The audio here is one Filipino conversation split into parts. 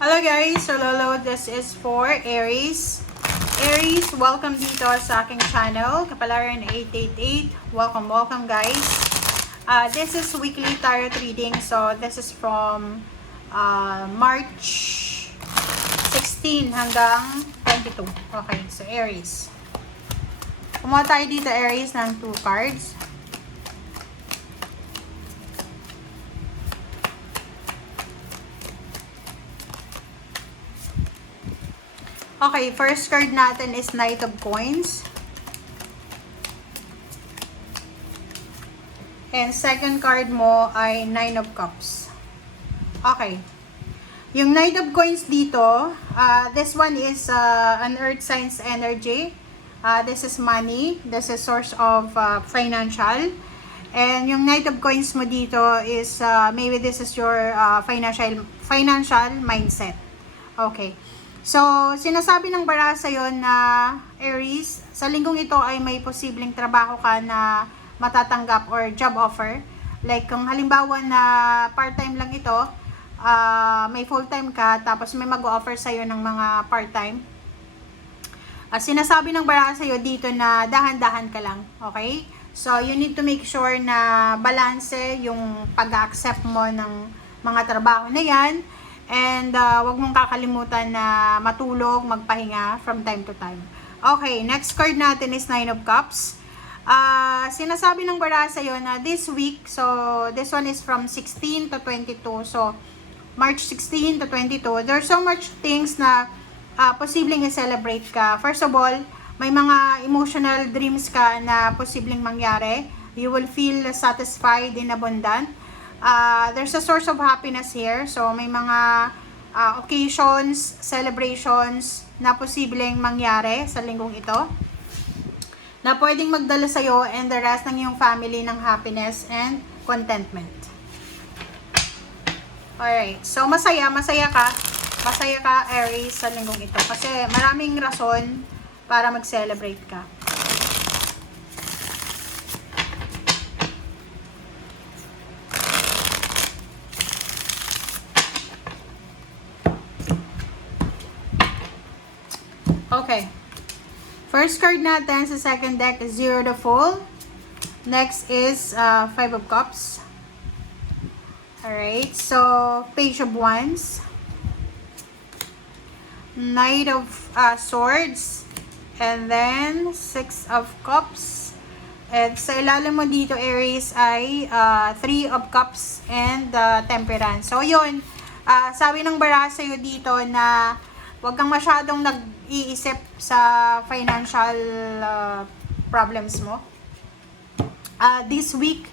Hello guys, so Lolo, this is for Aries. Aries, welcome dito sa aking channel, Kapalaran 888. Welcome guys. This is weekly tarot reading, so this is from March 16 hanggang 22. Okay, so Aries. Kumuha tayo dito Aries ng 2 cards. Okay, first card natin is Knight of Coins. And second card mo ay Nine of Cups. Okay. Yung Knight of Coins dito, this one is an Earth Signs energy. This is money. This is source of financial. And yung Knight of Coins mo dito is maybe this is your financial mindset. Okay. So, sinasabi ng bara sa'yo na Aries, sa linggong ito ay may posibleng trabaho ka na matatanggap or job offer. Like, kung halimbawa na part-time lang ito, may full-time ka, tapos may mag-offer sa'yo ng mga part-time. Sinasabi ng bara sa'yo dito na dahan-dahan ka lang, okay? So, you need to make sure na balanse yung pag-accept mo ng mga trabaho na yan. And wag mong kakalimutan na matulog, magpahinga from time to time. Okay, next card natin is Nine of Cups. Sinasabi ng bara sa'yo na this week, so this one is from 16 to 22. So, March 16 to 22, there's so much things na posibleng i-celebrate ka. First of all, may mga emotional dreams ka na posibleng mangyari. You will feel satisfied and abundant. There's a source of happiness here. So, may mga occasions, celebrations na posibleng mangyari sa linggong ito na pwedeng magdala sa'yo and the rest ng iyong family ng happiness and contentment. Alright. So, masaya ka. Masaya ka, Aries, sa linggong ito. Kasi maraming rason para mag-celebrate ka. Okay. First card natin sa second deck is Zero the Fool. Next is Five of Cups. Alright. So, Page of Wands. Knight of Swords. And then, Six of Cups. At sa ilalim mo dito, Aries, ay Three of Cups and Temperance. So, yun. Sabi ng bara sa'yo dito na huwag kang masyadong nag-iisip sa financial problems mo. This week,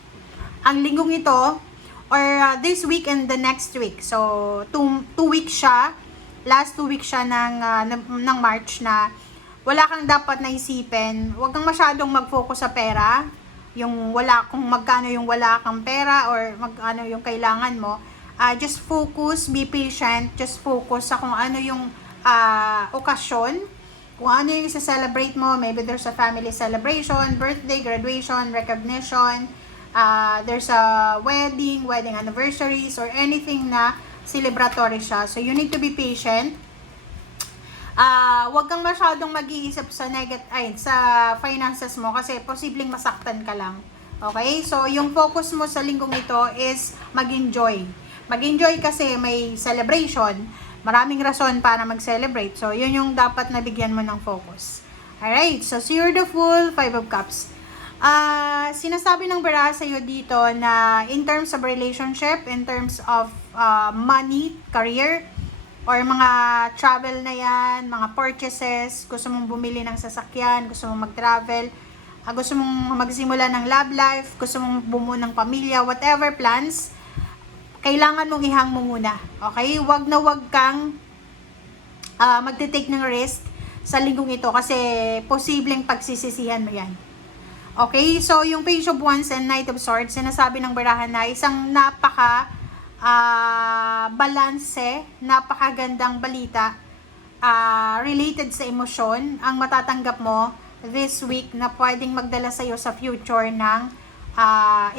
ang linggong ito, or this week and the next week. So, 2 weeks siya. Last 2 weeks siya ng March na wala kang dapat naisipin. Huwag kang masyadong mag-focus sa pera. Kung magkano yung wala kang pera or magkano yung kailangan mo. Just focus, be patient. Just focus sa kung ano yung okasyon, kung ano yung isa-celebrate mo. Maybe there's a family celebration, birthday, graduation, recognition, there's a wedding anniversaries, or anything na celebratory siya. So, you need to be patient. Huwag kang masyadong mag-iisip sa sa finances mo kasi posibleng masaktan ka lang. Okay? So, yung focus mo sa linggong ito is mag-enjoy. Mag-enjoy kasi may celebration. Maraming rason para mag-celebrate. So, yun yung dapat nabigyan mo ng focus. Alright. So, Zero the Fool, Five of Cups. Sinasabi ng bara sa'yo dito na in terms of relationship, in terms of money, career, or mga travel na yan, mga purchases, gusto mong bumili ng sasakyan, gusto mong mag-travel, gusto mong magsimula ng love life, gusto mong bumuo ng pamilya, whatever plans, kailangan mong ihang mo muna. Okay? Wag kang magte-take ng risk sa linggong ito kasi posibleng pagsisisihan mo yan. Okay? So, yung Page of Wands and Knight of Swords, sinasabi ng barahan na isang balanse, napakagandang balita related sa emosyon ang matatanggap mo this week na pwedeng magdala sa'yo sa future ng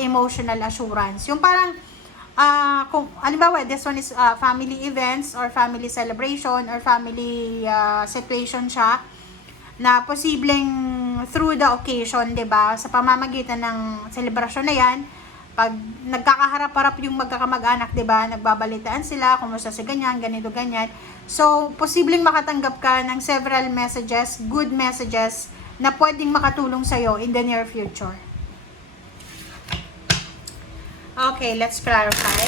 emotional assurance. Yung parang kung halimbawa this one is family events or family celebration or family situation siya na posibleng through the occasion, 'di ba? Sa pamamagitan ng selebrasyon na 'yan, pag nagkakaharap-harap yung magkakamag-anak, 'di ba? Nagbabalitaan sila, kumusta si ganyan, ganito, ganyan. So, posibleng makatanggap ka ng several messages, good messages na pwedeng makatulong sa iyo in the near future. Okay, let's clarify.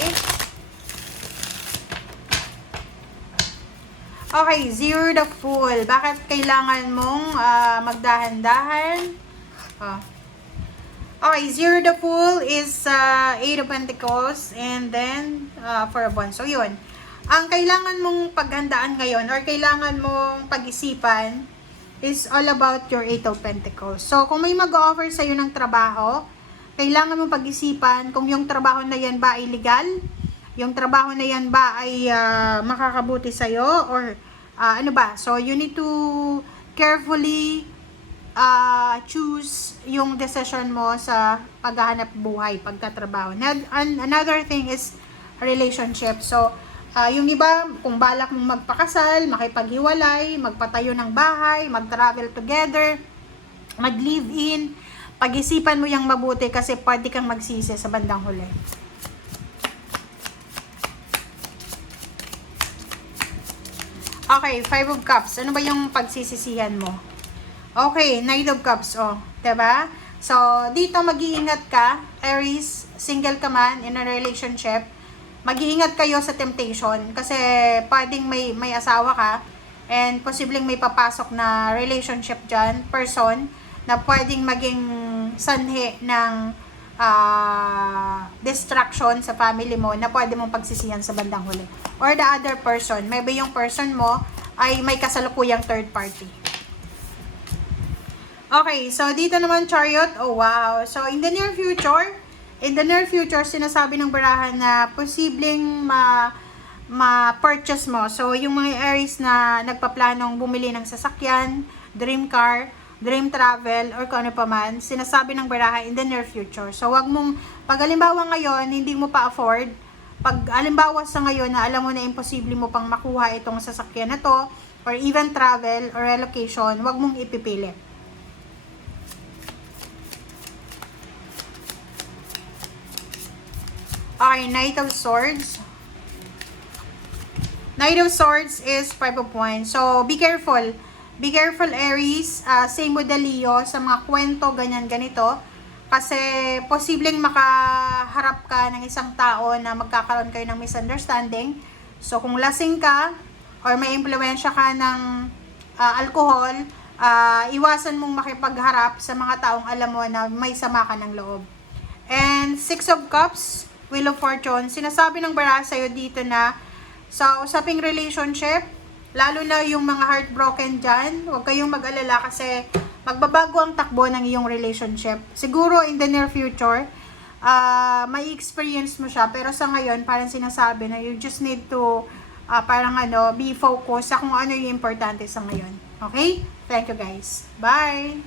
Okay, Zero the Fool. Bakit kailangan mong magdahan-dahan? Okay, Zero the Fool is Eight of Pentacles and then for a bond. So, yun. Ang kailangan mong paghandaan ngayon or kailangan mong pag-isipan is all about your Eight of Pentacles. So, kung may mag-offer sa'yo ng trabaho, kailangan mong pag-isipan kung yung trabaho na yan ba ay legal, yung trabaho na yan ba ay makakabuti sa'yo, or ano ba. So, you need to carefully choose yung decision mo sa paghahanap buhay, pagtatrabaho. Another thing is relationship. So, yung iba, kung balak mong magpakasal, makipaghiwalay, magpatayo ng bahay, mag-travel together, mag-live-in, pag-isipan mo yung mabuti kasi pwede kang magsisi sa bandang huli. Okay, Five of Cups. Ano ba yung pagsisisihan mo? Okay, Knight of Cups. Oh, diba? So, dito mag-iingat ka, Aries, single ka man, in a relationship. Mag-iingat kayo sa temptation kasi pwedeng may asawa ka and posibleng may papasok na relationship dyan, person, na pwedeng maging sanhi ng distraction sa family mo na pwede mong pagsisihan sa bandang huli. Or the other person, maybe yung person mo ay may kasalukuyang third party. Okay, so dito naman Chariot. Oh wow. So in the near future, sinasabi ng barahan na posibleng ma-purchase mo. So yung mga Aries na nagpaplanong bumili ng sasakyan, dream car, dream travel, or kung ano pa man, sinasabi ng baraha in the near future. So, wag mong, pag alimbawa ngayon, hindi mo pa afford, pag alimbawa sa ngayon na alam mo na imposible mo pang makuha itong sasakyan na to, or even travel, or relocation, wag mong ipipili. Okay, Knight of Swords. Knight of Swords is 5 of Wands. So, be careful. Be careful, Aries. Same with the Leo sa mga kwento, ganyan, ganito. Kasi, posibleng makaharap ka ng isang tao na magkakaroon kayo ng misunderstanding. So, kung lasing ka, or may impluensya ka ng alcohol, iwasan mong makipagharap sa mga taong alam mo na may sama ka ng loob. And, Six of Cups, Wheel of Fortune. Sinasabi ng baraha sa'yo dito na sa usaping relationship, lalo na yung mga heartbroken dyan, huwag kayong mag-alala kasi magbabago ang takbo ng iyong relationship. Siguro in the near future, may experience mo siya. Pero sa ngayon, parang sinasabi na you just need to be focused sa kung ano yung importante sa ngayon. Okay? Thank you guys. Bye!